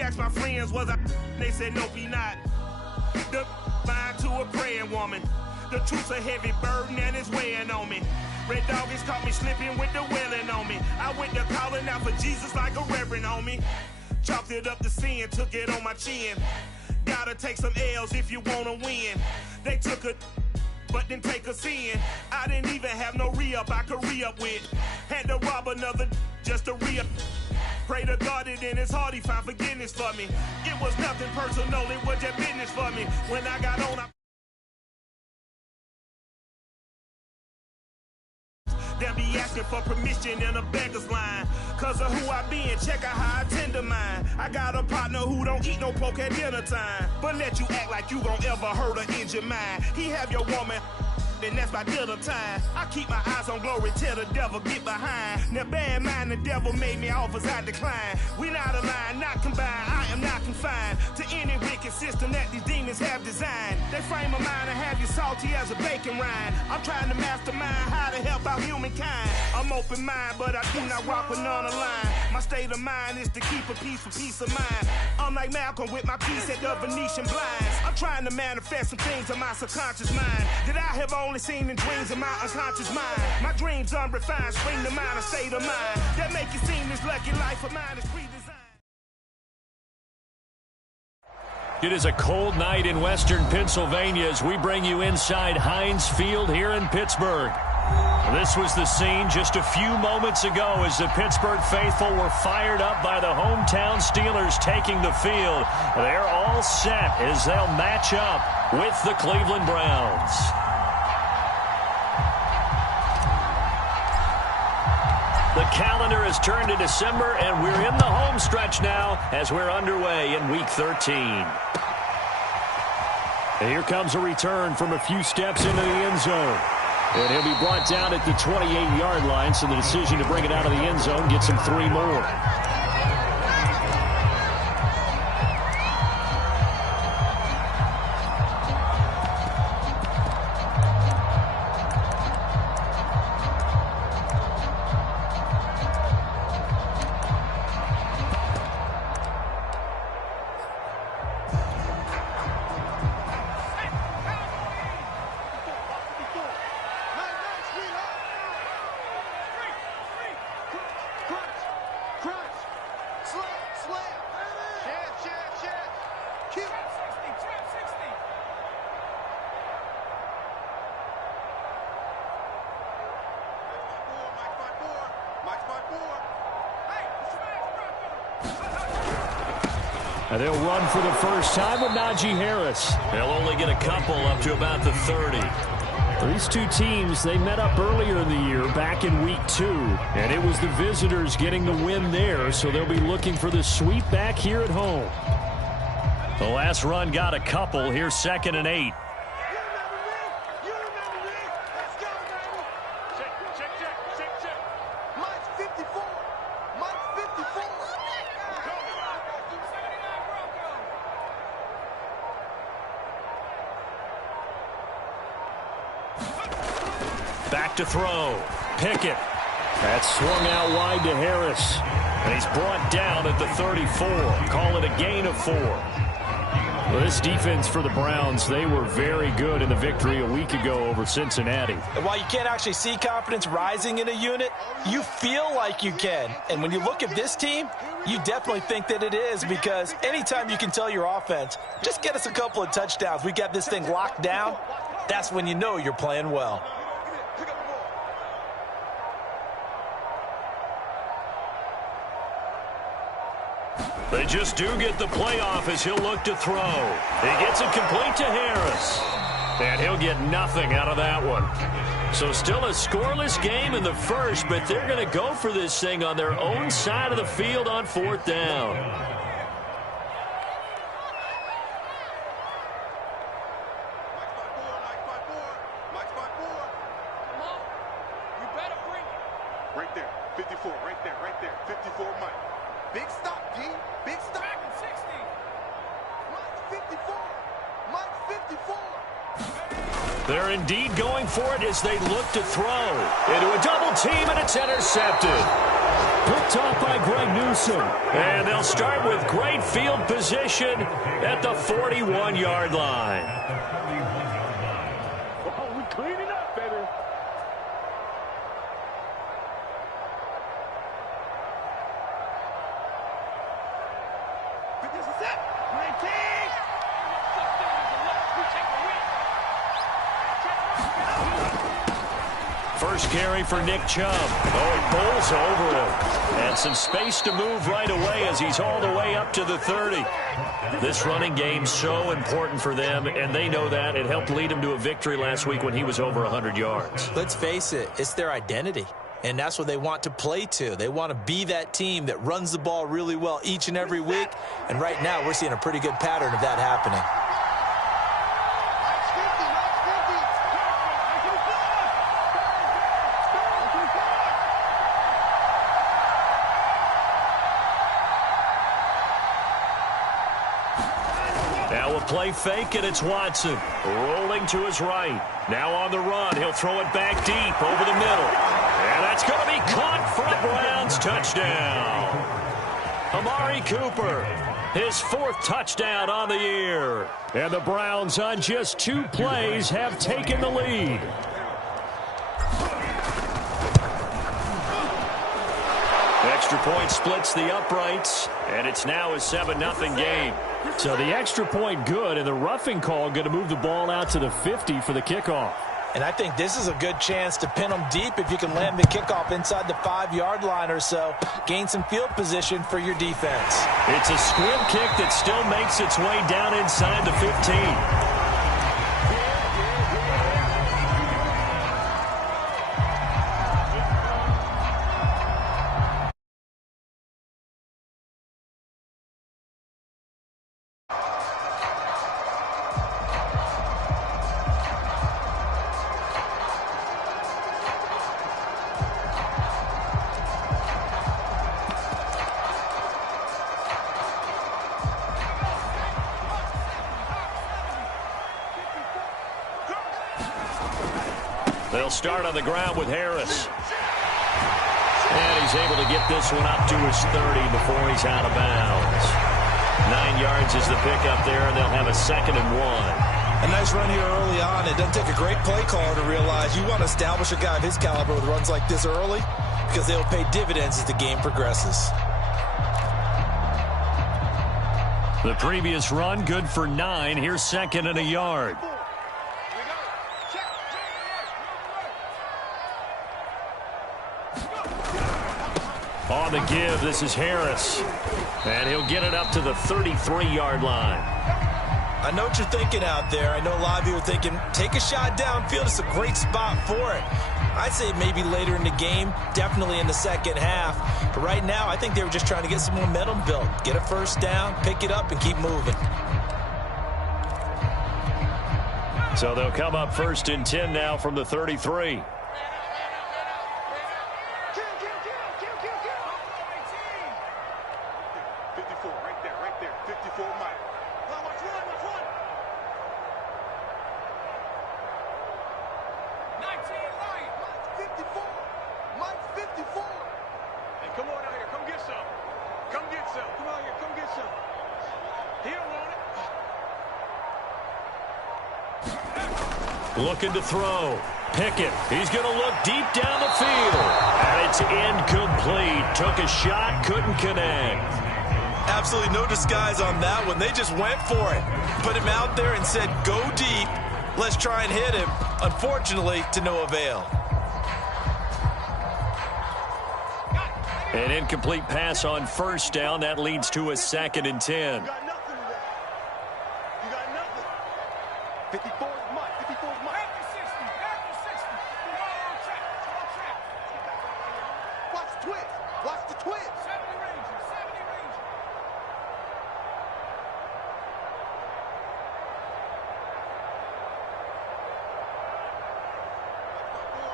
He asked my friends, was I? They said, nope, he not. The fine to a praying woman. The truth's a heavy burden and it's weighing on me. Red doggies caught me slipping with the wailing on me. I went to calling out for Jesus like a reverend on me. Chalked it up to sin, took it on my chin. Gotta take some L's if you wanna win. They took a but didn't take a sin. I didn't even have no re-up I could re-up with. Had to rob another just to re-up. Pray to God that in his heart he found forgiveness for me. It was nothing personal, it was just business for me. When I got on, they'll be asking for permission in a beggar's line. Cause of who I be and check out how I tend to mine. I got a partner who don't eat no pork at dinner time, but let you act like you gon' ever hurt or injure mine. He have your woman, and that's by dinner time. I keep my eyes on glory till the devil get behind. Now bear in mind the devil made me offers I decline. We not aligned, not combined, I am not confined to any wicked system that these demons have designed. They frame a mind and have you salty as a bacon rind. I'm trying to mastermind how to help out humankind. I'm open mind, but I do not rock with none aligned. My state of mind is to keep a peaceful peace of mind. I'm like Malcolm with my piece at the Venetian blinds. I'm trying to manifest some things in my subconscious mind that I have only seen in dreams in my unconscious mind. My dreams unrefined, spring to mind, a state of mind that make you seem this lucky life of mine is pre-designed. It is a cold night in western Pennsylvania as we bring you inside Heinz Field here in Pittsburgh. This was the scene just a few moments ago as the Pittsburgh faithful were fired up by the hometown Steelers taking the field. They're all set as they'll match up with the Cleveland Browns. The calendar has turned to December, and we're in the home stretch now as we're underway in Week 13. And here comes a return from a few steps into the end zone. And he'll be brought down at the 28-yard line, so the decision to bring it out of the end zone gets him 3 more. And they'll run for the first time with Najee Harris. They'll only get a couple up to about the 30. These two teams, they met up earlier in the year, back in Week 2. And it was the visitors getting the win there, so they'll be looking for the sweep back here at home. The last run got a couple. Here's 2nd and 8. Back to throw. Pickett. That's swung out wide to Harris. And he's brought down at the 34. Call it a gain of 4. Well, this defense for the Browns, they were very good in the victory a week ago over Cincinnati. And while you can't actually see confidence rising in a unit, you feel like you can. And when you look at this team, you definitely think that it is, because anytime you can tell your offense, just get us a couple of touchdowns, we got this thing locked down, that's when you know you're playing well. They just do get the playoff as he'll look to throw. He gets it complete to Harris. And he'll get nothing out of that one. So still a scoreless game in the first, but they're going to go for this thing on their own side of the field on 4th down. Right there, 54, right there, 54, Mike. Big stop, G. Big stop. 60. Mike 54. Mike 54. They're indeed going for it as they look to throw. Into a double team, and it's intercepted. Picked off by Greg Newsome. And they'll start with great field position at the 41-yard line. Oh, we clean it up, baby. This is it. 19. First carry for Nick Chubb. Oh, it bowls over him. And some space to move right away as he's all the way up to the 30. This running game so important for them, and they know that. It helped lead him to a victory last week when he was over 100 yards. Let's face it, it's their identity. And that's what they want to play to. They want to be that team that runs the ball really well each and every week. And right now, we're seeing a pretty good pattern of that happening. Now a play fake, and it's Watson rolling to his right. Now on the run, he'll throw it back deep over the middle. And that's going to be caught for a Browns touchdown. Amari Cooper, his 4th touchdown on the year. And the Browns on just 2 plays have taken the lead. Extra point splits the uprights, and it's now a 7-0 game. So the extra point good, and the roughing call going to move the ball out to the 50 for the kickoff. And I think this is a good chance to pin them deep if you can land the kickoff inside the 5-yard line or so. Gain some field position for your defense. It's a squib kick that still makes its way down inside the 15. They'll start on the ground with Harris. And he's able to get this one up to his 30 before he's out of bounds. 9 yards is the pickup there, and they'll have a 2nd and 1. A nice run here early on. It doesn't take a great play caller to realize you want to establish a guy of his caliber with runs like this early because they'll pay dividends as the game progresses. The previous run, good for 9. Here's 2nd and a yard. On the give, this is Harris. And he'll get it up to the 33-yard line. I know what you're thinking out there. I know a lot of you are thinking, take a shot downfield. It's a great spot for it. I'd say maybe later in the game, definitely in the second half. But right now, I think they were just trying to get some momentum built. Get a first down, pick it up, and keep moving. So they'll come up 1st and 10 now from the 33. Looking to throw. Pickett. He's going to look deep down the field. And it's incomplete. Took a shot, couldn't connect. Absolutely no disguise on that one. They just went for it. Put him out there and said, go deep. Let's try and hit him. Unfortunately, to no avail. An incomplete pass on 1st down. That leads to a 2nd and 10. You got nothing today. You got nothing. 54 is Mike. 54 is Mike. After 60. After 60. On track. On track. Watch the twist. Watch the twist. 70 Ranger. 70 Ranger.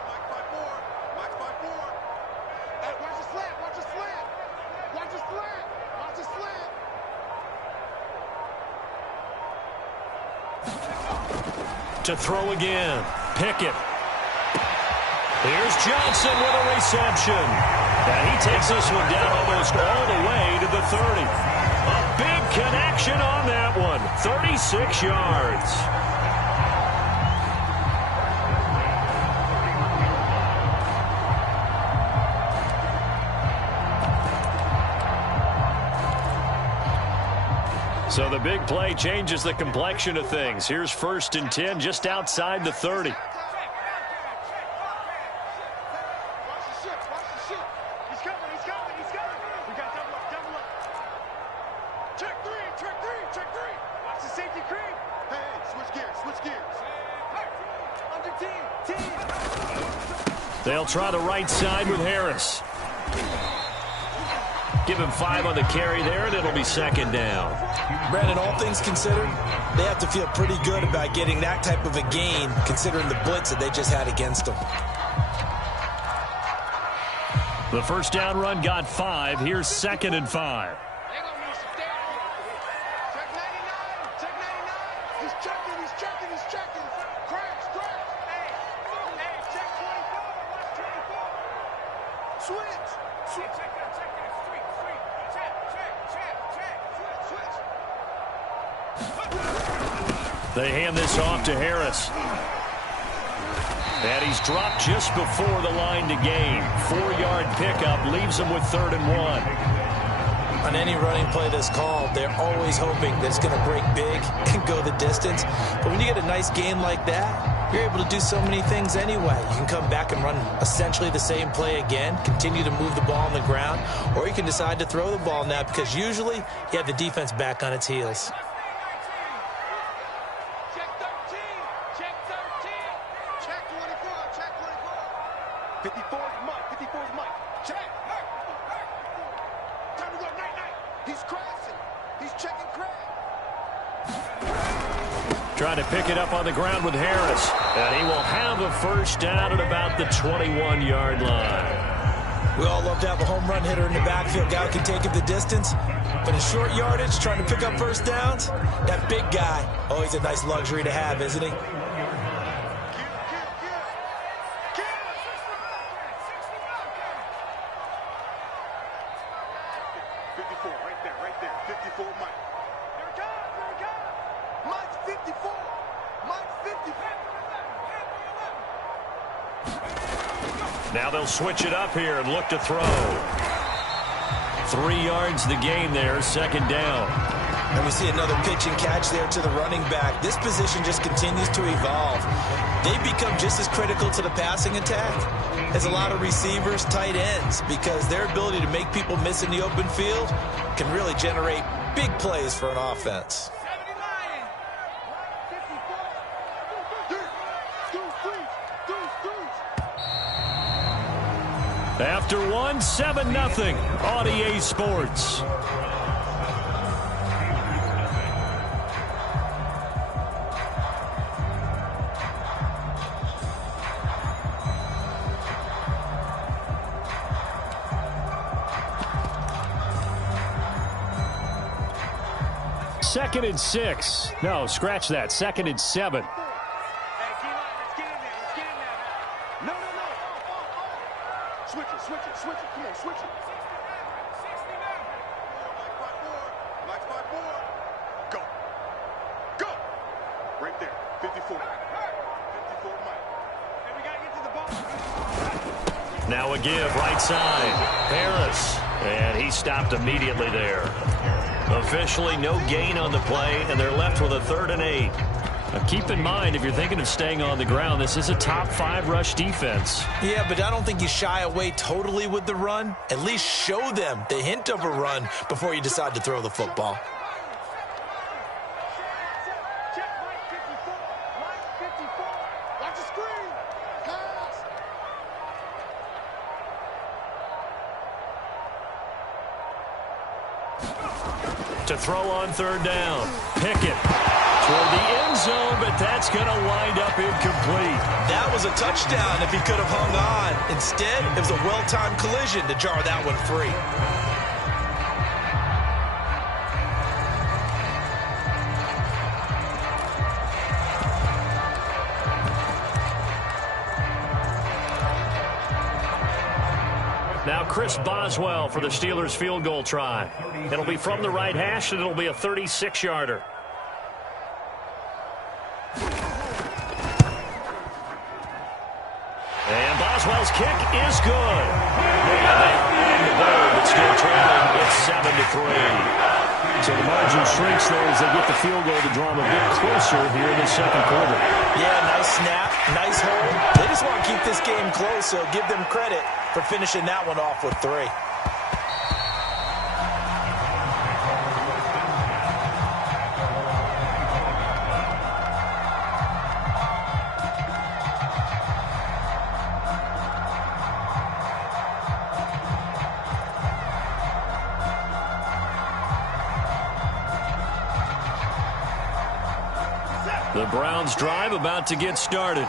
Mike 5-4. Mike 5-4. Hey, watch the slant. Watch the slant. Watch the slant. Watch the slant. to throw again. Pickett. Here's Johnson with a reception. And he takes this one down almost all the way to the 30. A big connection on that one. 36 yards. So the big play changes the complexion of things. Here's 1st and 10 just outside the 30. They'll try the right side with Harris. Give him 5 on the carry there, and it'll be 2nd down. Brandon, all things considered, they have to feel pretty good about getting that type of a gain, considering the blitz that they just had against them. The 1st down run got 5. Here's 2nd and 5. They hand this off to Harris. And he's dropped just before the line to gain. 4-yard pickup leaves him with 3rd and 1. On any running play that's called, they're always hoping that it's going to break big and go the distance. But when you get a nice gain like that, you're able to do so many things anyway. You can come back and run essentially the same play again, continue to move the ball on the ground, or you can decide to throw the ball now because usually you have the defense back on its heels. Trying to pick it up on the ground with Harris. And he will have a 1st down at about the 21-yard line. We all love to have a home run hitter in the backfield. Guy who can take it the distance. But in short yardage, trying to pick up 1st downs, that big guy, always a nice luxury to have, isn't he? Now they'll switch it up here and look to throw. 3 yards the gain there, 2nd down. And we see another pitch and catch there to the running back. This position just continues to evolve. They become just as critical to the passing attack as a lot of receivers, tight ends, because their ability to make people miss in the open field can really generate big plays for an offense. After 1, 7-0 on EA Sports. Second and 6. No, scratch that. 2nd and 7. Now a give, right side. Harris. And he stopped immediately there. Officially no gain on the play, and they're left with a 3rd and 8. Now keep in mind, if you're thinking of staying on the ground, this is a top 5 rush defense. Yeah, but I don't think you shy away totally with the run. At least show them the hint of a run before you decide to throw the football. To throw on 3rd down. Pickett toward the end zone, but that's going to wind up incomplete. That was a touchdown if he could have hung on. Instead, it was a well-timed collision to jar that one free. Now Chris Boswell for the Steelers field goal try. It'll be from the right hash, and it'll be a 36-yarder. And Boswell's kick is good. And they are on the board, but still trailing. It's 7-3. So the margin shrinks there as they get the field goal to draw them a bit closer here in the second quarter. Yeah, nice snap, nice hold. They just want to keep this game close, so give them credit for finishing that one off with 3. The Browns drive about to get started.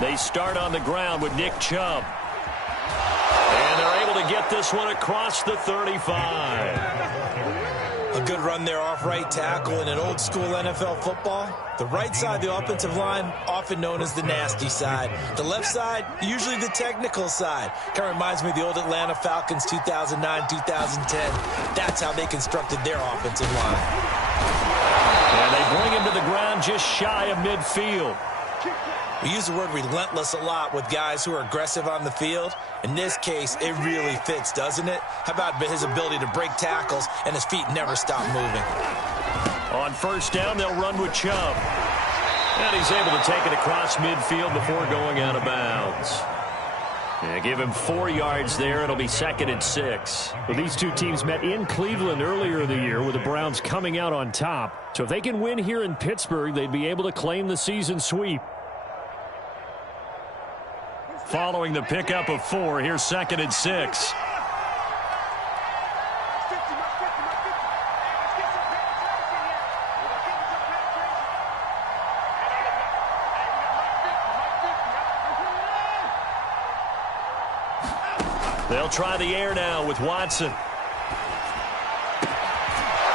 They start on the ground with Nick Chubb. And they're able to get this one across the 35. A good run there off right tackle in an old school NFL football. The right side of the offensive line, often known as the nasty side. The left side, usually the technical side. Kind of reminds me of the old Atlanta Falcons 2009-2010. That's how they constructed their offensive line. And they bring him to the ground just shy of midfield. We use the word relentless a lot with guys who are aggressive on the field. In this case, it really fits, doesn't it? How about his ability to break tackles and his feet never stop moving? On first down, they'll run with Chubb. And he's able to take it across midfield before going out of bounds. Yeah, give him 4 yards there. It'll be 2nd and 6. Well, these two teams met in Cleveland earlier in the year with the Browns coming out on top. So if they can win here in Pittsburgh, they'd be able to claim the season sweep. Following the pickup of 4, here's 2nd and 6. They'll try the air now with Watson.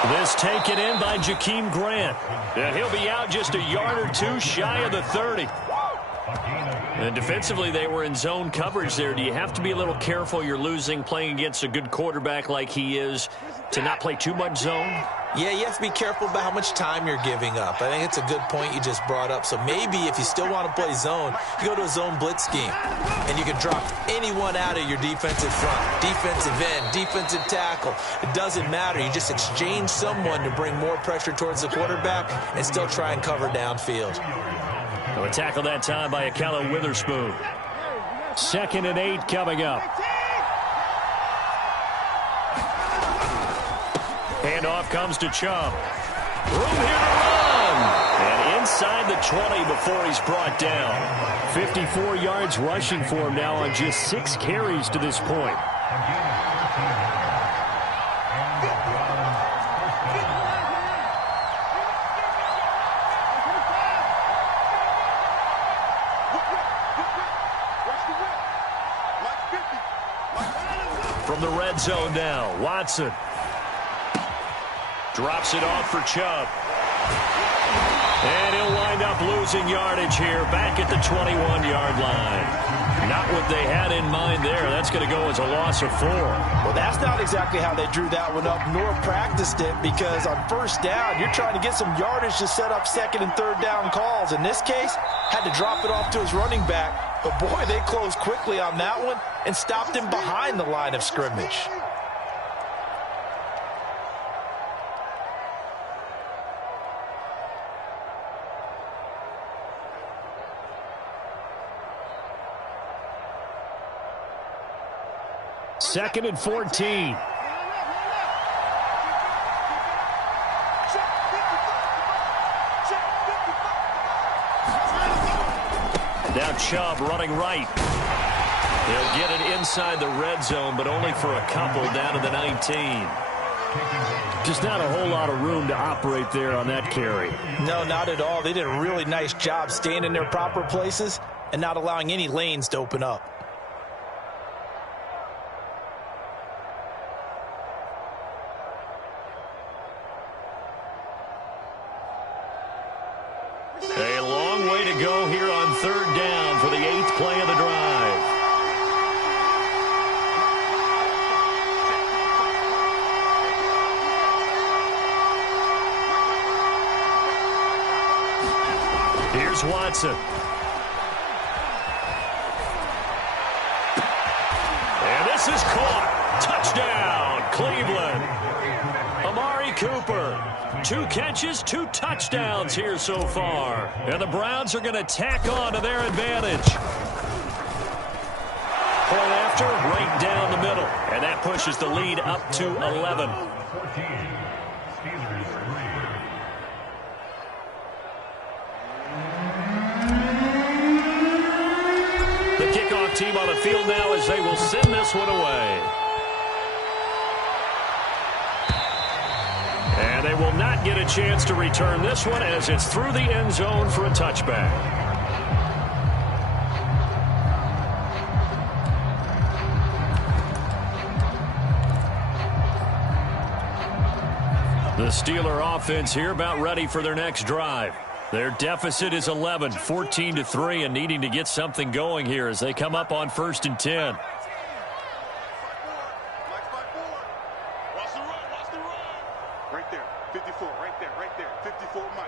This taken in by Jakeem Grant. And he'll be out just a yard or 2 shy of the 30. And defensively, they were in zone coverage there. Do you have to be a little careful? You're losing playing against a good quarterback like he is to not play too much zone? Yeah, you have to be careful about how much time you're giving up. I think it's a good point you just brought up. So maybe if you still want to play zone, you go to a zone blitz scheme. And you can drop anyone out of your defensive front, defensive end, defensive tackle. It doesn't matter. You just exchange someone to bring more pressure towards the quarterback and still try and cover downfield. A tackle that time by Akello Witherspoon. 2nd and 8 coming up. Handoff comes to Chubb. Room here to run. And inside the 20 before he's brought down. 54 yards rushing for him now on just 6 carries to this point. From the red zone now, Watson. Drops it off for Chubb. And he'll wind up losing yardage here back at the 21-yard line. Not what they had in mind there. That's going to go as a loss of 4. Well, that's not exactly how they drew that one up nor practiced it, because on first down, you're trying to get some yardage to set up 2nd and 3rd down calls. In this case, had to drop it off to his running back. But, boy, they closed quickly on that one and stopped him behind the line of scrimmage. Second and 14. Now Chubb running right. He'll get it inside the red zone, but only for a couple down to the 19. Just not a whole lot of room to operate there on that carry. No, not at all. They did a really nice job staying in their proper places and not allowing any lanes to open up. here on 3rd down for the 8th play of the drive. Here's Watson. And this is caught. Touchdown, Cleveland. Amari Cooper. 2 catches, 2 touchdowns here so far. And the Browns are going to tack on to their advantage. Point after, right down the middle. And that pushes the lead up to 11. The kickoff team on the field now as they will send this one away. And they will not get a chance to return this one as it's through the end zone for a touchback. The Steeler offense here about ready for their next drive. Their deficit is 11, 14-3, and needing to get something going here as they come up on 1st and 10. Right there, 54, right there, 54, Mike.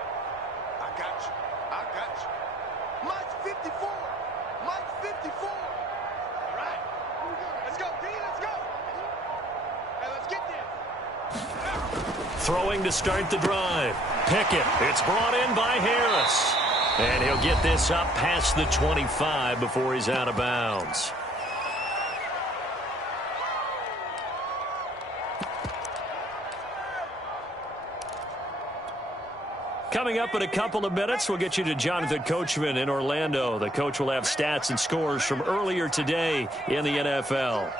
I got you. Mike's 54. Mike's 54. All right. Let's go, D, let's go. Hey, let's get there. Throwing to start the drive. Pickett. It's brought in by Harris. And he'll get this up past the 25 before he's out of bounds. Coming up in a couple of minutes, we'll get you to Jonathan Coachman in Orlando. The coach will have stats and scores from earlier today in the NFL.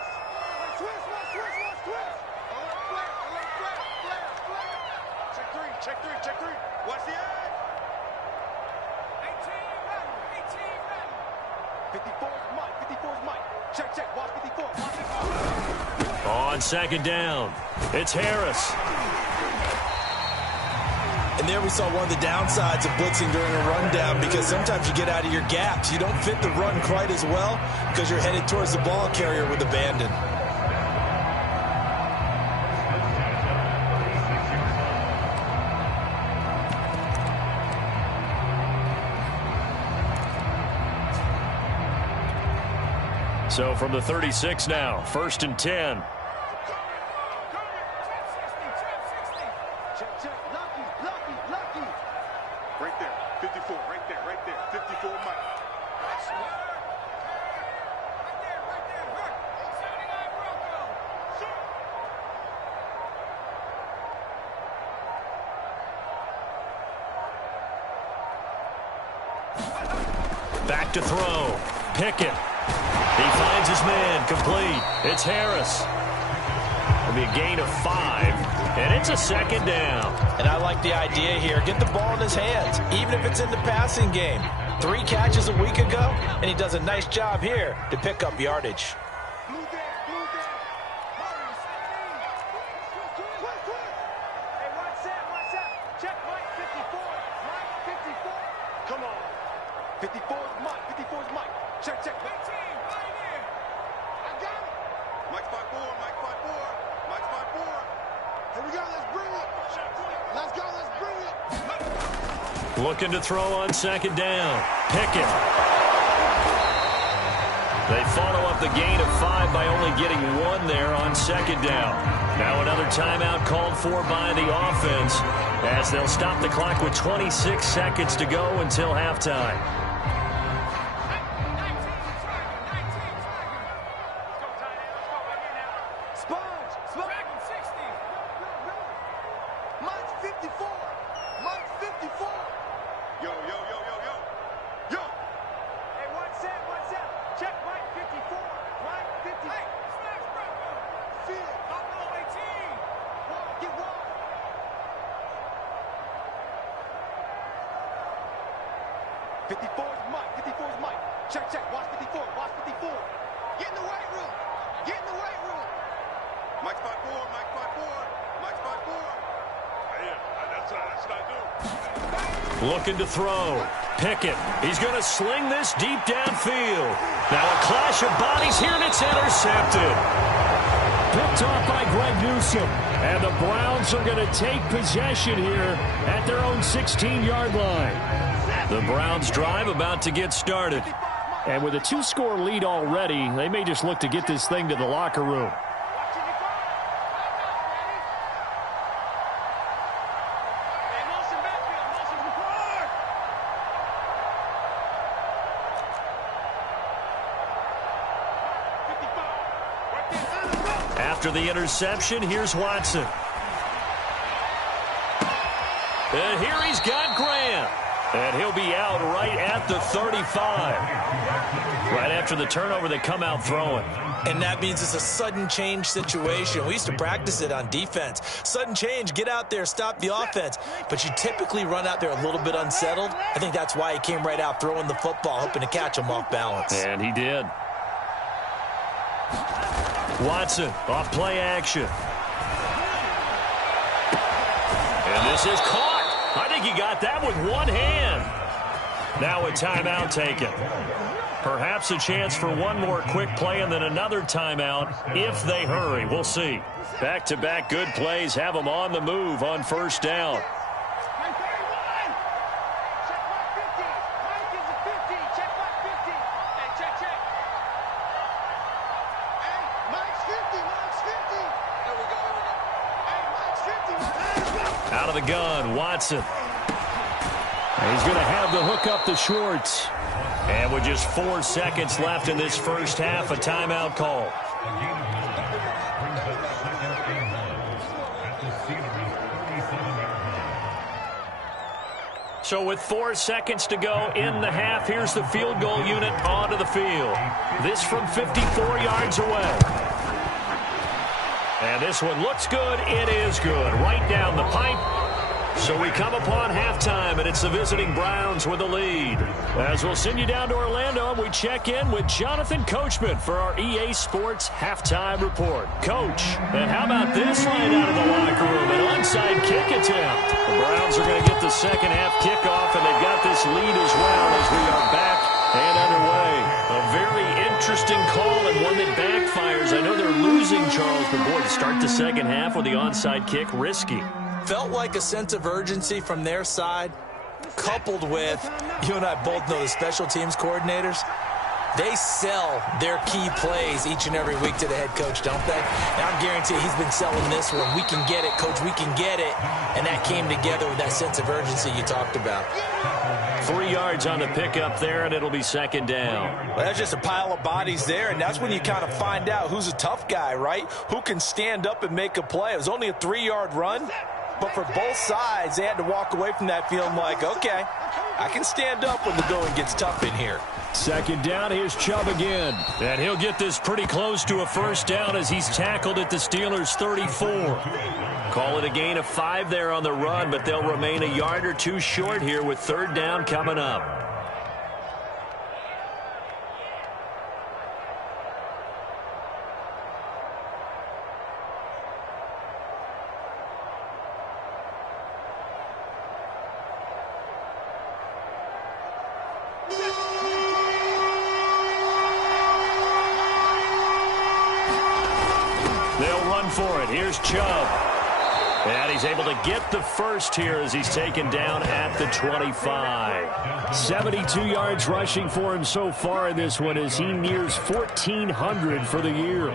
Check three. Watch the edge. 54's Mike. Check. Watch 54. On 2nd down, it's Harris. And there we saw one of the downsides of blitzing during a rundown, because sometimes you get out of your gaps. You don't fit the run quite as well because you're headed towards the ball carrier with abandon. So from the 36 now, 1st and 10. Check. Lucky. Right there, 54, right there. 54, Mike. Back to throw. Pickett. He finds his man. Complete. It's Harris. It'll be a gain of 5. And it's a 2nd down. And I like the idea here. Get the ball in his hands, even if it's in the passing game. 3 catches a week ago, and he does a nice job here to pick up yardage. Blue down. Hey, watch out. Check Mike 54. Mike 54. Come on. 54's Mike. Check. I got it. Mike's 5'4. Here we go, let's bring it. Let's bring it. Looking to throw on 2nd down. Pickett. They follow up the gain of 5 by only getting 1 there on 2nd down. Now another timeout called for by the offense as they'll stop the clock with 26 seconds to go until halftime. Check. Watch 54. Get in the weight room. Mike's 5'4. Hey, Looking to throw. Pickett. He's going to sling this deep downfield. Now a clash of bodies here, and it's intercepted. Picked off by Greg Newsome. And the Browns are going to take possession here at their own 16-yard line. The Browns drive about to get started. And with a 2-score lead already, they may just look to get this thing to the locker room. After the interception, here's Watson. And here he's got Graham. And he'll be out right at the 35. Right after the turnover, they come out throwing. And that means it's a sudden change situation. We used to practice it on defense. Sudden change, get out there, stop the offense. But you typically run out there a little bit unsettled. I think that's why he came right out throwing the football, hoping to catch him off balance. And he did. Watson off play action. And this is caught. I think he got that with one hand. Now a timeout taken. Perhaps a chance for one more quick play and then another timeout if they hurry. We'll see. Back-to-back good plays have them on the move on first down. Out of the gun, Watson. He's going to have the hook up to Schwartz. And with just 4 seconds left in this first half, a timeout call. So with 4 seconds to go in the half, here's the field goal unit onto the field. This from 54 yards away. And this one looks good. It is good. Right down the pipe. So we come upon halftime, and it's the visiting Browns with the lead. As we'll send you down to Orlando, and we check in with Jonathan Coachman for our EA Sports Halftime Report. Coach, and how about this line out of the locker room? An onside kick attempt. The Browns are going to get the second half kickoff, and they've got this lead as well as we are back and underway. A very interesting call and one that backfires. I know they're losing, Charles, but boy, to start the second half with the onside kick, risky. Felt like a sense of urgency from their side, coupled with, you and I both know the special teams coordinators, they sell their key plays each and every week to the head coach, don't they? And I guarantee he's been selling this one. We can get it, coach, we can get it. And that came together with that sense of urgency you talked about. 3 yards on the pickup there, and it'll be second down. Well, that's just a pile of bodies there, and that's when you kind of find out who's a tough guy, right? Who can stand up and make a play. It was only a 3-yard run. But for both sides, they had to walk away from that feeling like, okay, I can stand up when the going gets tough in here. Second down, here's Chubb again. And he'll get this pretty close to a first down as he's tackled at the Steelers' 34. Call it a gain of 5 there on the run, but they'll remain a yard or two short here with third down coming up. For it. Here's Chubb. And he's able to get the first here as he's taken down at the 25. 72 yards rushing for him so far in this one as he nears 1,400 for the year.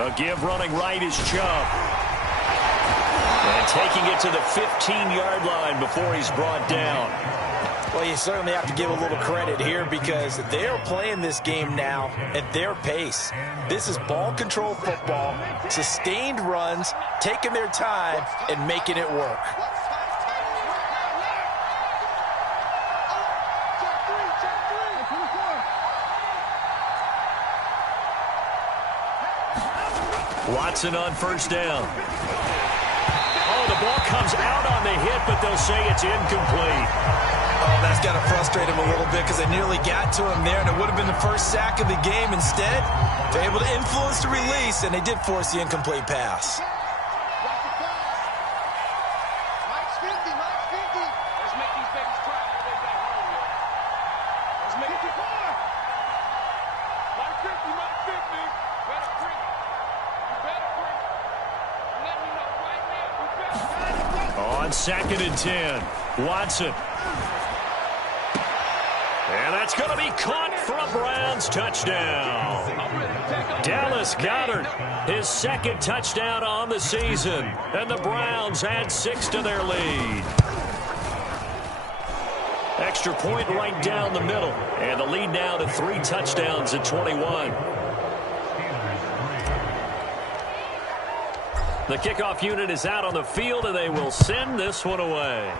A give running right is Chubb. And taking it to the 15-yard line before he's brought down. Well, you certainly have to give a little credit here because they're playing this game now at their pace. This is ball control football, sustained runs, taking their time, and making it work. Watson on first down. Oh, the ball comes out on the hit, but they'll say it's incomplete. Oh, that's got to frustrate him a little bit because they nearly got to him there, and it would have been the first sack of the game. Instead, they're able to influence the release, and they did force the incomplete pass. On 2nd and 10, Watson. And that's going to be caught for a Browns touchdown. Dallas Goedert, his 2nd touchdown on the season. And the Browns add 6 to their lead. Extra point right down the middle. And the lead now to 3 touchdowns at 21. The kickoff unit is out on the field, and they will send this one away.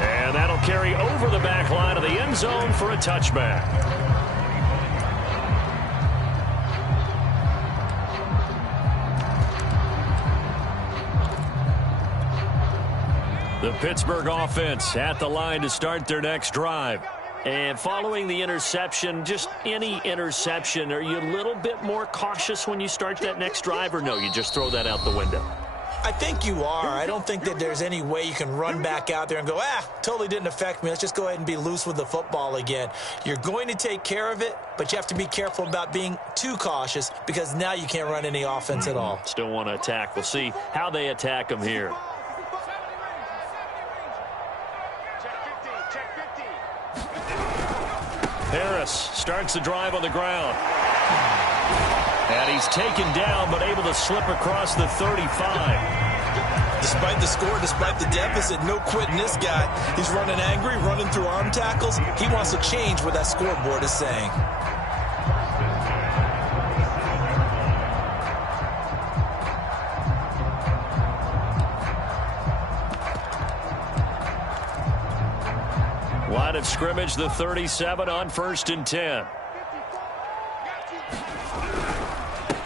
And that'll carry over the back line of the end zone for a touchback. The Pittsburgh offense at the line to start their next drive. And following the interception, just any interception, are you a little bit more cautious when you start that next drive, or no, you just throw that out the window? I think you are. I don't think that there's any way you can run back out there and go, totally didn't affect me. Let's just go ahead and be loose with the football again. You're going to take care of it, but you have to be careful about being too cautious because now you can't run any offense at all. Still want to attack. We'll see how they attack them here. Harris starts the drive on the ground. And he's taken down, but able to slip across the 35. Despite the score, despite the deficit, no quitting this guy. He's running angry, running through arm tackles. He wants to change what that scoreboard is saying. Line of scrimmage, the 37 on 1st and 10.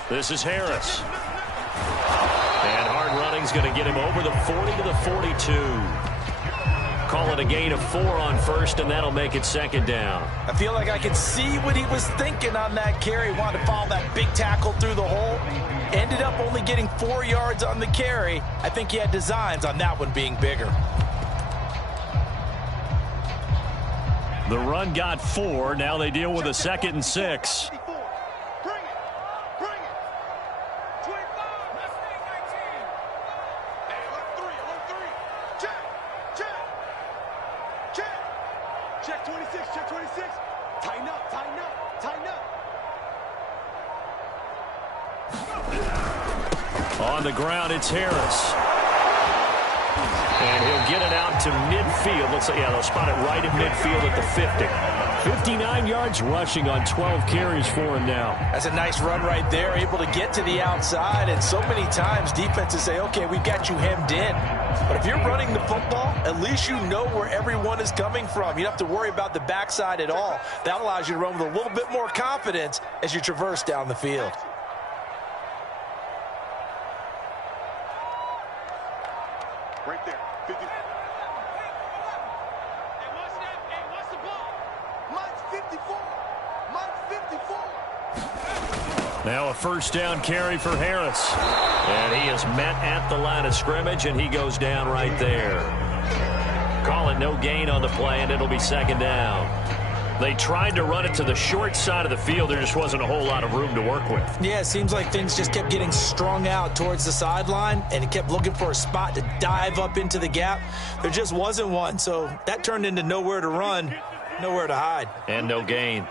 This is Harris. And hard running's going to get him over the 40 to the 42. Call it a gain of 4 on 1st, and that'll make it 2nd down. I feel like I could see what he was thinking on that carry. Wanted to follow that big tackle through the hole. Ended up only getting 4 yards on the carry. I think he had designs on that one being bigger. The run got 4. Now they deal with a 2nd and 6. Check 26, check 26. Tighten up, tighten up, tighten up. On the ground, it's Harris. And he'll get it out to midfield. Let's say, they'll spot it right at midfield at the 50. 59 yards rushing on 12 carries for him now. That's a nice run right there, able to get to the outside. And so many times defenses say, okay, we've got you hemmed in. But if you're running the football, at least you know where everyone is coming from. You don't have to worry about the backside at all. That allows you to run with a little bit more confidence as you traverse down the field. Right there. 50. What's the ball? Mine's 54. Mine's 54. Now a 1st down carry for Harris. And he is met at the line of scrimmage, and he goes down right there. Call it no gain on the play, and it'll be 2nd down. They tried to run it to the short side of the field. There just wasn't a whole lot of room to work with. Yeah, it seems like things just kept getting strung out towards the sideline, and he kept looking for a spot to dive up into the gap. There just wasn't one, so that turned into nowhere to run, nowhere to hide. And no gain. Out.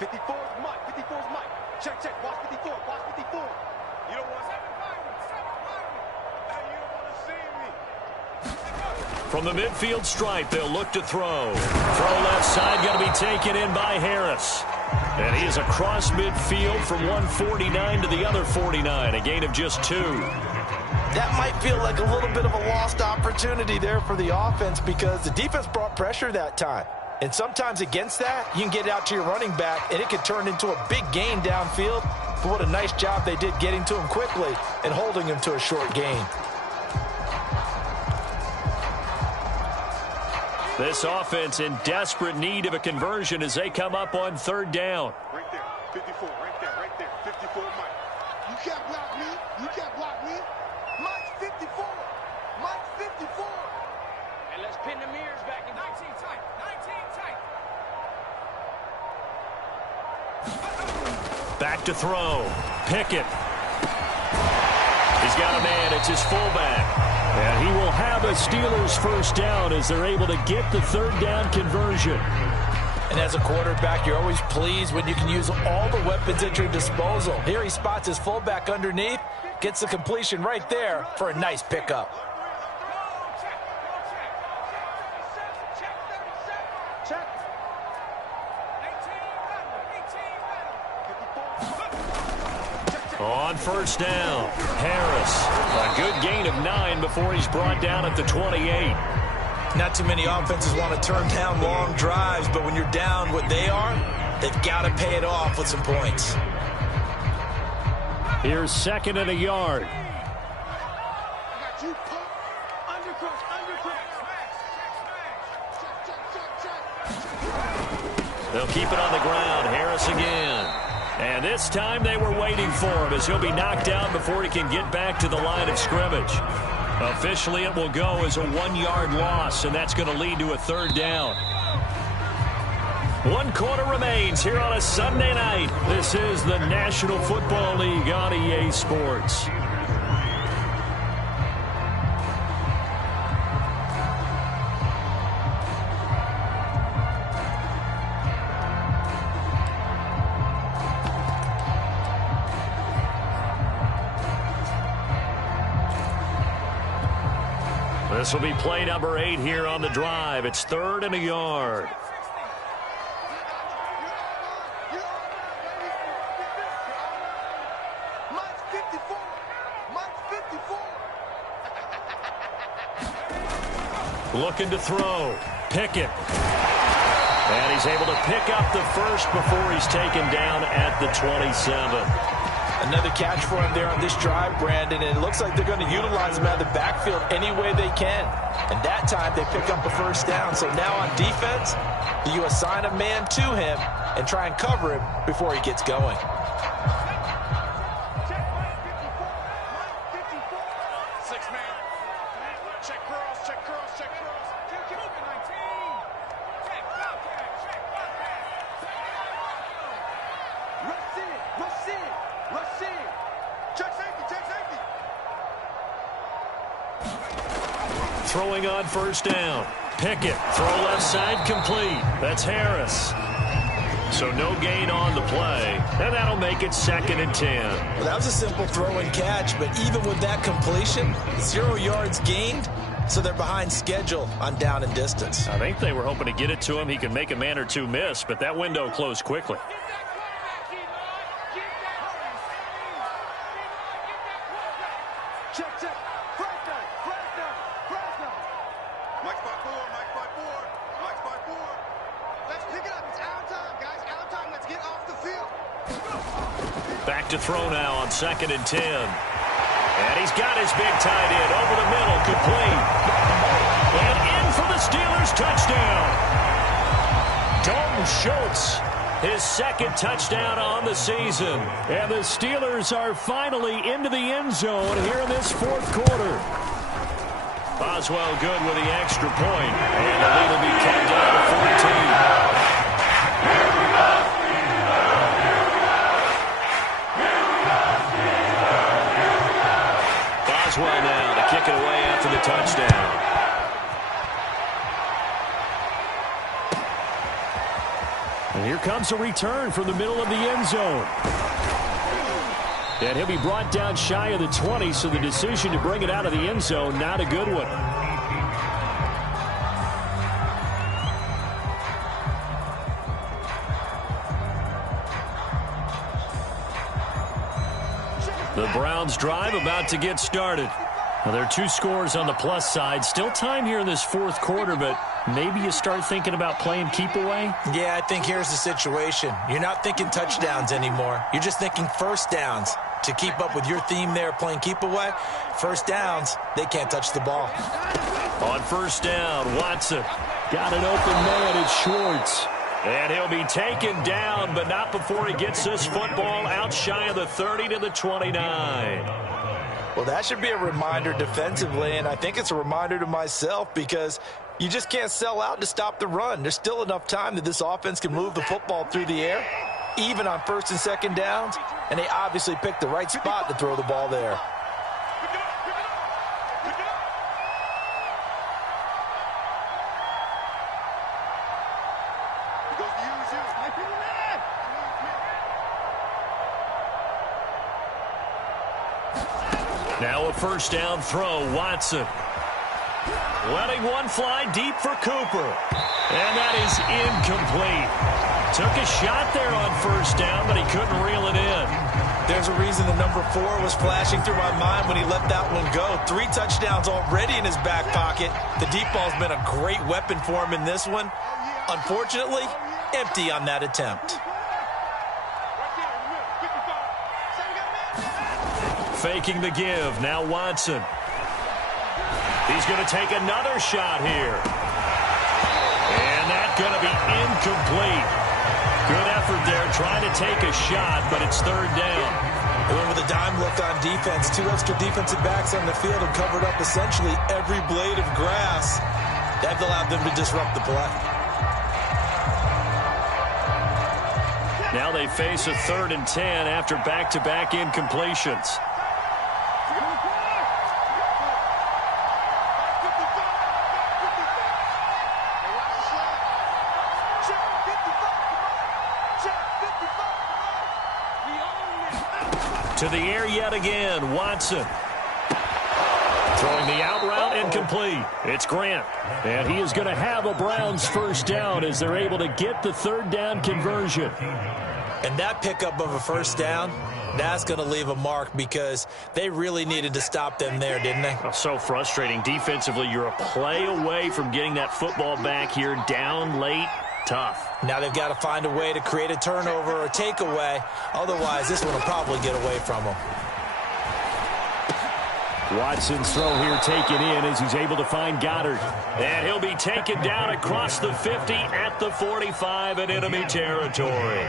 54 is Mike. 54 is Mike. Check, check. Watch 54. Watch 54. You don't want to see me. From the midfield stripe, they'll look to throw. Throw left side, going to be taken in by Harris. And he is across midfield from 149 to the other 49, a gain of just 2. That might feel like a little bit of a lost opportunity there for the offense because the defense brought pressure that time. And sometimes against that, you can get it out to your running back, and it could turn into a big gain downfield. But what a nice job they did getting to him quickly and holding him to a short gain. This offense in desperate need of a conversion as they come up on third down. Right there, 54, right there, 54, Mike. You can't block me, you can't block me. Mike's 54, Mike's 54. And let's pin the mirrors back in 19 tight, 19 tight. Back to throw. Pickett. He's got a man. It's his fullback. And he will have a Steelers first down as they're able to get the third down conversion. And as a quarterback, you're always pleased when you can use all the weapons at your disposal. Here he spots his fullback underneath, gets the completion right there for a nice pickup. On first down, Harris. A good gain of 9 before he's brought down at the 28. Not too many offenses want to turn down long drives, but when you're down what they are, they've got to pay it off with some points. Here's second and a yard. They'll keep it on the ground. Harris again. And this time they were waiting for him as he'll be knocked out before he can get back to the line of scrimmage. Officially, it will go as a 1-yard loss, and that's going to lead to a third down. 1 quarter remains here on a Sunday night. This is the National Football League on EA Sports. This will be play number 8 here on the drive. It's third and a yard. Looking to throw. Pickett. And he's able to pick up the first before he's taken down at the 27. Another catch for him there on this drive, Brandon, and it looks like they're going to utilize him out of the backfield any way they can. And that time they pick up a first down. So now on defense, you assign a man to him and try and cover him before he gets going. Throwing on first down. Pickett, throw left side, complete. That's Harris. So no gain on the play, and that'll make it second and 10. Well, that was a simple throw and catch, but even with that completion, 0 yards gained, so they're behind schedule on down and distance. I think they were hoping to get it to him. He could make a man or two miss, but that window closed quickly. Back to throw now on second and 10. And he's got his big tight end over the middle, complete. And in for the Steelers touchdown. Dalton Schultz, his second touchdown on the season. And the Steelers are finally into the end zone here in this fourth quarter. Boswell good with the extra point. And the lead will be kept down to 14. Boswell now to kick it away after the touchdown. And here comes a return from the middle of the end zone. And he'll be brought down shy of the 20, so the decision to bring it out of the end zone, not a good one. The Browns drive about to get started. Well, there are two scores on the plus side. Still time here in this fourth quarter, but maybe you start thinking about playing keep away? Yeah, I think here's the situation. You're not thinking touchdowns anymore. You're just thinking first downs. To keep up with your theme there, playing keep away, first downs, they can't touch the ball. On first down, Watson. Got an open man, it's Schwartz. And he'll be taken down, but not before he gets this football out shy of the 30 to the 29. Well, that should be a reminder defensively, and I think it's a reminder to myself because you just can't sell out to stop the run. There's still enough time that this offense can move the football through the air, even on first and second downs, and they obviously picked the right spot to throw the ball there. Now a first down throw, Watson. Letting one fly deep for Cooper. And that is incomplete. Took a shot there on first down, but he couldn't reel it in. There's a reason the number 4 was flashing through my mind when he let that one go. 3 touchdowns already in his back pocket. The deep ball's been a great weapon for him in this one. Unfortunately, empty on that attempt. Faking the give. Now Watson. He's going to take another shot here. And that's going to be incomplete. Good effort there trying to take a shot, but it's third down. They went with a dime look on defense. 2 extra defensive backs on the field and covered up essentially every blade of grass. That allowed them to disrupt the play. Now they face a 3rd and 10 after back-to-back incompletions. To the air yet again, Watson. Throwing the out route incomplete. It's Grant. And he is going to have a Browns first down as they're able to get the 3rd down conversion. And that pickup of a first down, that's going to leave a mark because they really needed to stop them there, didn't they? Oh, so frustrating. Defensively, you're a play away from getting that football back here down late. Tough. Now they've got to find a way to create a turnover or takeaway. Otherwise, this one will probably get away from them. Watson's throw here taken in as he's able to find Goddard. And he'll be taken down across the 50 at the 45 in enemy territory.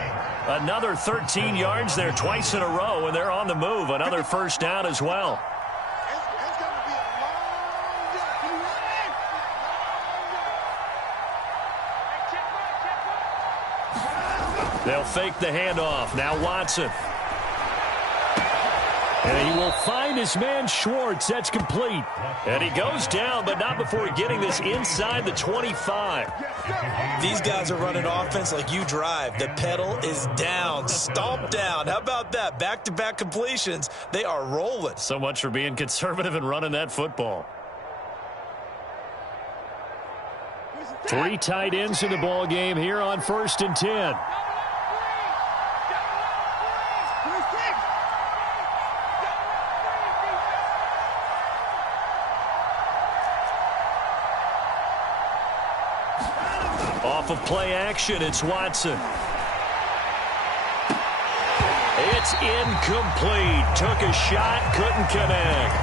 Another 13 yards there twice in a row, and they're on the move. Another first down as well. They'll fake the handoff. Now Watson. And he will find his man Schwartz. That's complete. And he goes down, but not before getting this inside the 25. These guys are running offense like you drive. The pedal is down, stomp down. How about that? Back-to-back completions. They are rolling. So much for being conservative and running that football. 3 tight ends in the ball game here on 1st and 10. Off of play action, it's Watson. It's incomplete. Took a shot, couldn't connect.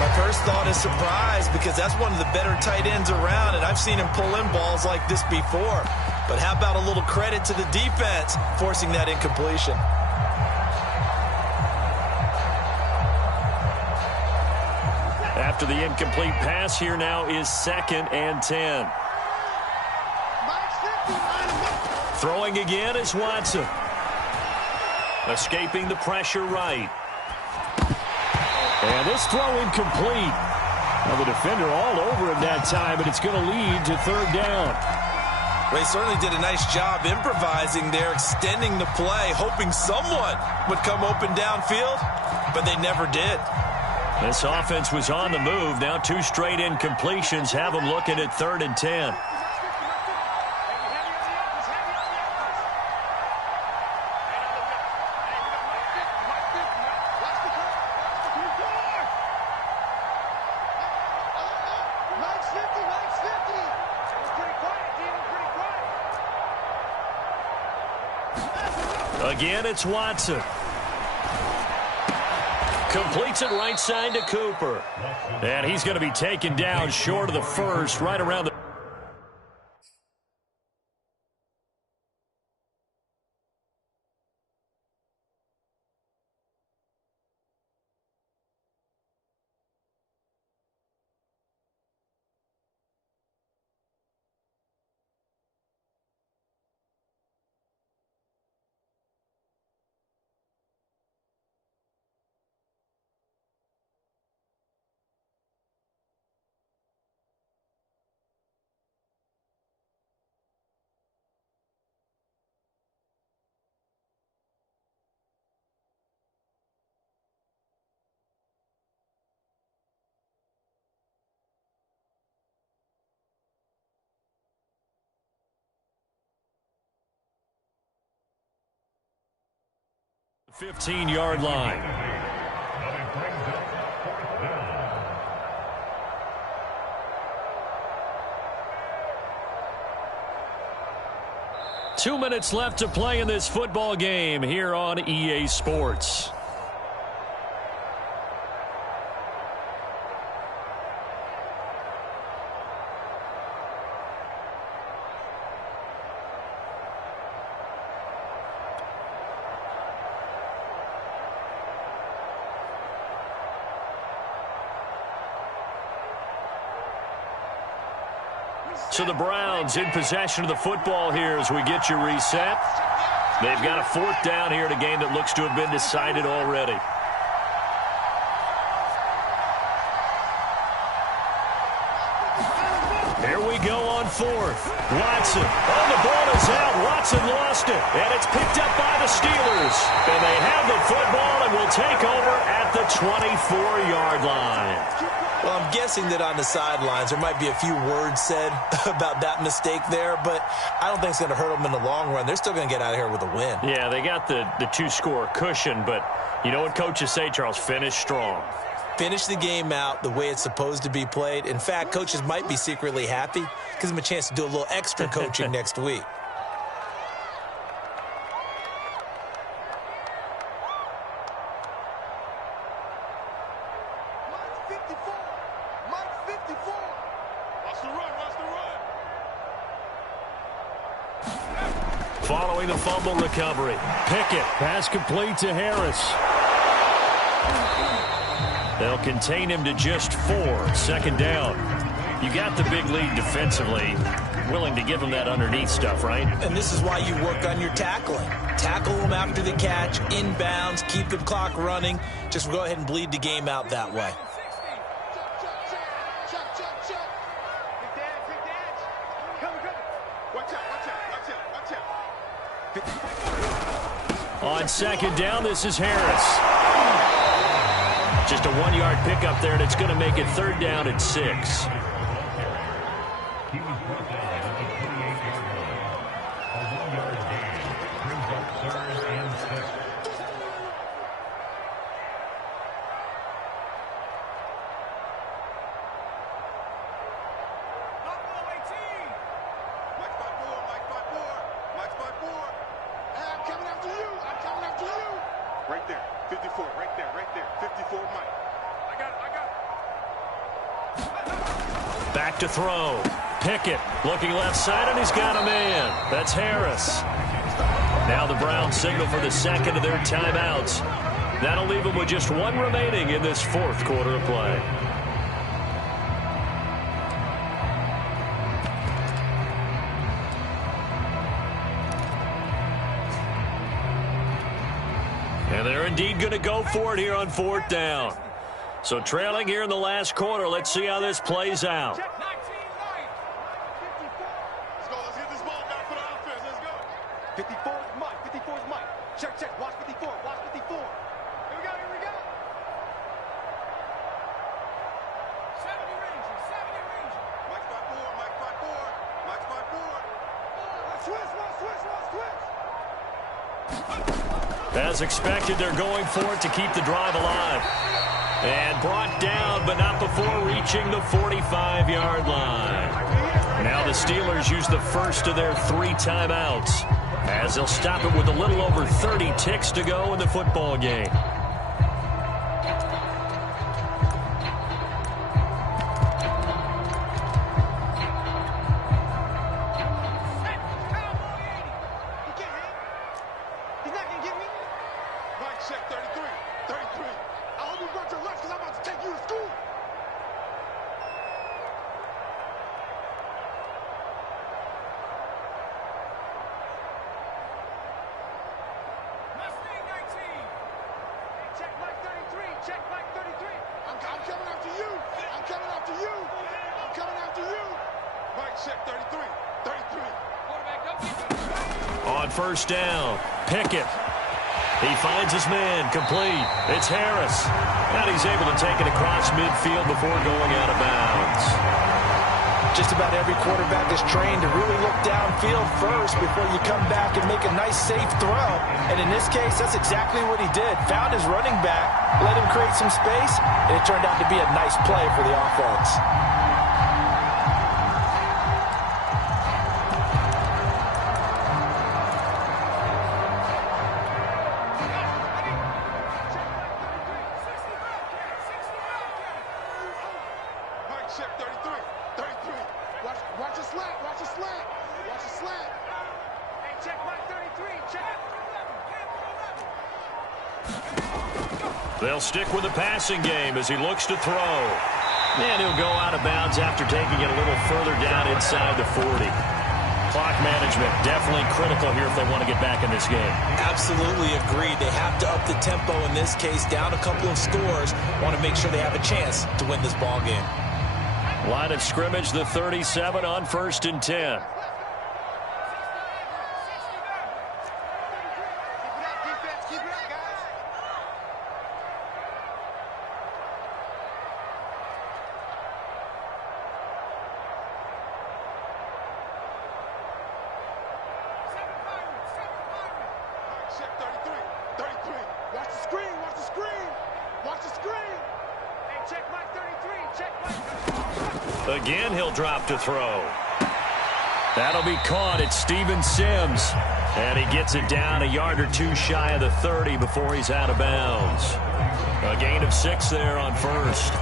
My first thought is surprise because that's one of the better tight ends around, and I've seen him pull in balls like this before. But how about a little credit to the defense forcing that incompletion? After the incomplete pass, here now is 2nd and 10. Throwing again is Watson. Escaping the pressure right. And this throw incomplete. Well, the defender all over him that time, but it's going to lead to 3rd down. They certainly did a nice job improvising there, extending the play, hoping someone would come open downfield, but they never did. This offense was on the move. Now 2 straight incompletions have them looking at 3rd and 10. Again, it's Watson. Completes it right side to Cooper. And he's going to be taken down short of the first, right around the... ...15-yard line. 2 minutes left to play in this football game here on EA Sports. So the Browns in possession of the football here as we get you reset. They've got a fourth down here in a game that looks to have been decided already. Here we go on fourth. Watson. Oh, the ball is out. Watson lost it. And it's picked up by the Steelers. And they have the football and will take over at the 24-yard line. Well, I'm guessing that on the sidelines there might be a few words said about that mistake there, but I don't think it's going to hurt them in the long run. They're still going to get out of here with a win. Yeah, they got the two-score cushion, but you know what coaches say, Charles? Finish strong. Finish the game out the way it's supposed to be played. In fact, coaches might be secretly happy. Gives them a chance to do a little extra coaching next week. Following the fumble recovery. Pickett. Pass complete to Harris. They'll contain him to just 4. Second down. You got the big lead defensively. Willing to give him that underneath stuff, right? And this is why you work on your tackling. Tackle them after the catch, inbounds, keep the clock running. Just go ahead and bleed the game out that way. On second down, this is Harris. Just a 1-yard pickup there, and it's going to make it third down at 6. Right there, 54, right there, 54, Mike. I got it. Back to throw. Pickett looking left side, and he's got a man. That's Harris. Now the Browns signal for the second of their timeouts. That'll leave them with just 1 remaining in this fourth quarter of play. And they're indeed going to go for it here on fourth down. So trailing here in the last quarter, let's see how this plays out. Let's go, let's get this ball back for the offense, let's go. 54 is Mike, 54 is Mike. Check, watch 54, watch 54. Here we go. 70 Rangers. Mike's by 4. Switch. As expected, they're going for it to keep the drive alive. And brought down, but not before reaching the 45-yard line. Now the Steelers use the first of their 3 timeouts. as they'll stop it with a little over 30 ticks to go in the football game. On first down, Pickett. He finds his man, complete. It's Harris. And he's able to take it across midfield before going out of bounds. Just about every quarterback is trained to really look downfield first before you come back and make a nice, safe throw. And in this case, that's exactly what he did. Found his running back, let him create some space, and it turned out to be a nice play for the offense. They'll stick with the passing game as he looks to throw. And he'll go out of bounds after taking it a little further down inside the 40. Clock management definitely critical here if they want to get back in this game. Absolutely agreed. They have to up the tempo in this case, down a couple of scores. Want to make sure they have a chance to win this ball game. Line of scrimmage, the 37 on 1st and 10. Again, he'll drop to throw. That'll be caught. It's Steven Sims. And he gets it down a yard or two shy of the 30 before he's out of bounds. A gain of 6 there on first.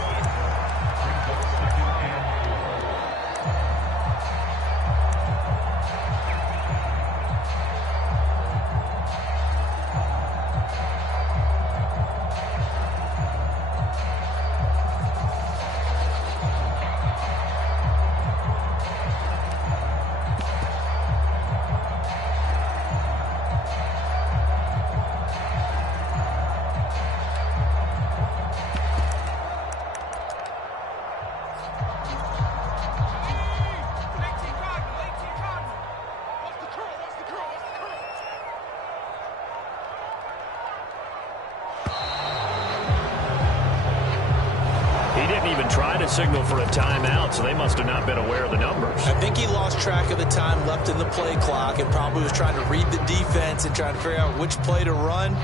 Signal for a timeout, so they must have not been aware of the numbers. I think he lost track of the time left in the play clock and probably was trying to read the defense and trying to figure out which play to run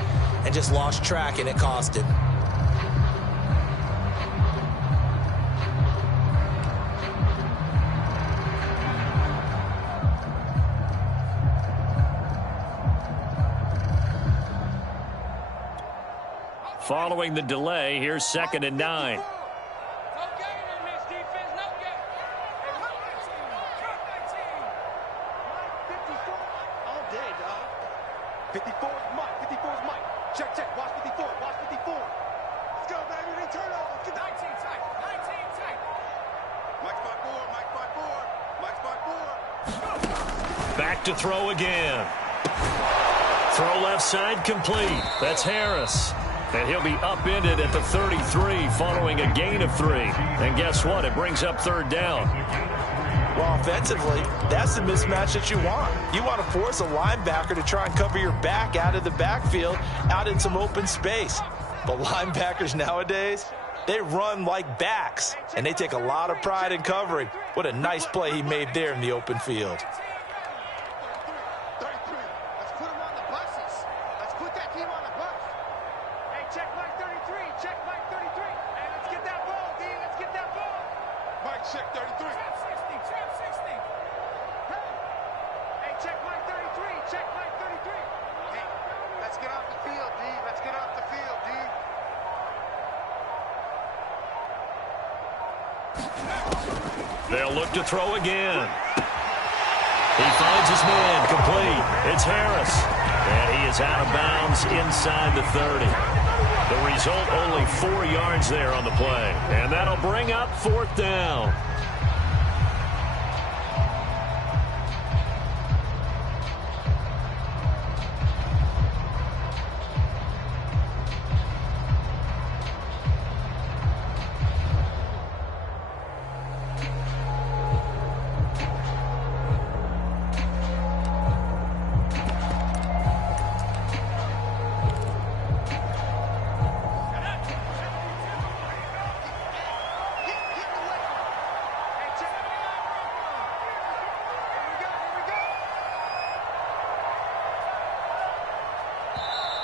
and just lost track, and it cost him. Following the delay, here's 2nd and 9. Back to throw again. Throw left side complete. That's Harris. And he'll be upended at the 33 following a gain of 3. And guess what? It brings up 3rd down. Well, offensively, that's the mismatch that you want. You want to force a linebacker to try and cover your back out of the backfield, out in some open space. But linebackers nowadays, they run like backs, and they take a lot of pride in covering. What a nice play he made there in the open field. Check 33. Trap 60. Hey, check Mike 33. Check Mike They'll look to throw again. He finds his man, complete. It's Harris. And he is out of bounds inside the 30. The result, only 4 yards there on the play. And that'll bring up 4th down.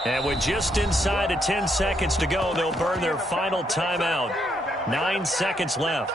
And with just inside of 10 seconds to go, they'll burn their final timeout. 9 seconds left.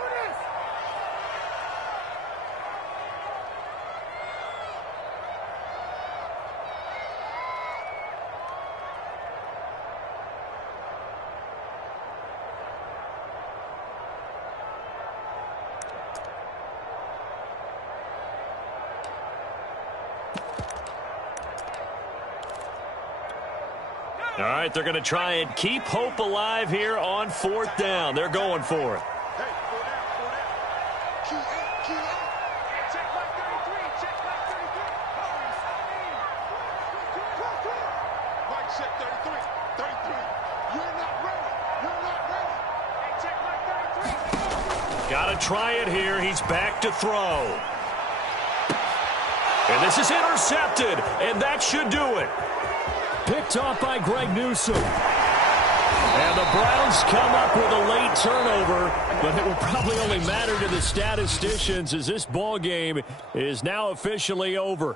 All right, they're going to try and keep hope alive here on 4th down. They're going for it. Hey, 4 down, 4 down. Key out, key out. Check like 33, check like 33. Mike check 33, 33. You're not ready, you're not ready. Hey, check like 33. Got to try it here. He's back to throw. And this is intercepted, and that should do it. Picked off by Greg Newsome. And the Browns come up with a late turnover, but it will probably only matter to the statisticians as this ball game is now officially over.